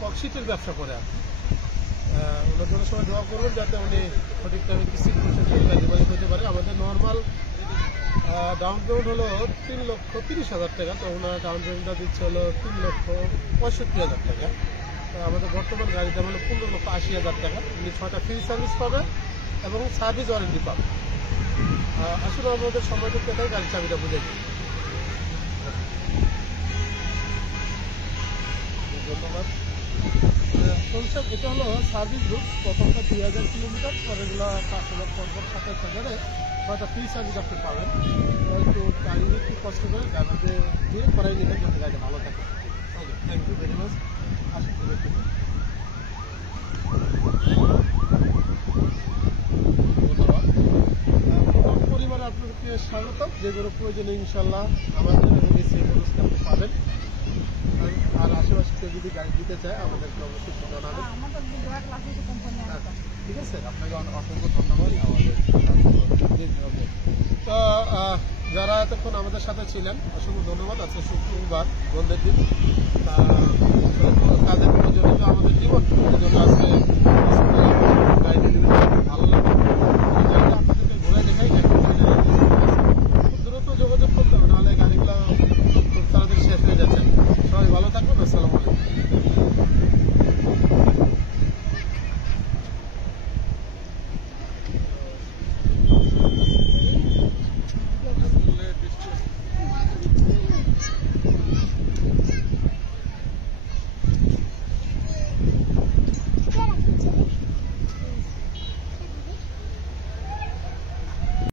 ককশিটের ব্যবসা করে আর ওনার জন্য সবাই দোয়া করবেন যাতে উনি সঠিক টাইমে কিস্তি ডিপোজিট হতে পারে। আমাদের নর্মাল ডাউন পেমেন্ট হলো 3,30,000 টাকা, তো ওনার ডাউন পেমেন্টটা দিচ্ছে হলো 3,65,000 টাকা। তো আমাদের বর্তমান গাড়ির দাম হলো 15,80,000 টাকা। উনি 6টা ফ্রি সার্ভিস পাবে এবং সার্ভিস ওয়ারেন্টি পাবে। আসলে আমাদের সময়টা পেতে গাড়ির চাবিটা বুঝে দিই। ধন্যবাদ। এটা হলো সার্ভিস গ্রুপ, প্রথমটা 2,000 কিলোমিটার, পরেরগুলো 5,000, 27,000 ছয়টা ফ্রি সার্ভিস আপনি পাবেন। একটু গাড়ি একটু কষ্ট করে ড্রাইভারদের দিয়ে করাই নেবেন যাতে গাড়িটা ভালো থাকে। ওকে, থ্যাংক ইউ ভেরি মাচ। ধন্যবাদ। পরিবারে আপনাদেরকে স্বাগতম। যেগুলো প্রয়োজনে ইনশাল্লাহ আমাদের সেই ব্যবস্থা আপনি পাবেন। আর আশেপাশে কেউ যদি গাড়ি দিতে চায় আমাদেরকে অবশ্যই জানাবেন। ঠিক আছে, আপনাকে অসংখ্য ধন্যবাদ। তো যারা এতক্ষণ আমাদের সাথে ছিলেন অসংখ্য ধন্যবাদ। আজকে শুক্রবার বন্ধের দিন।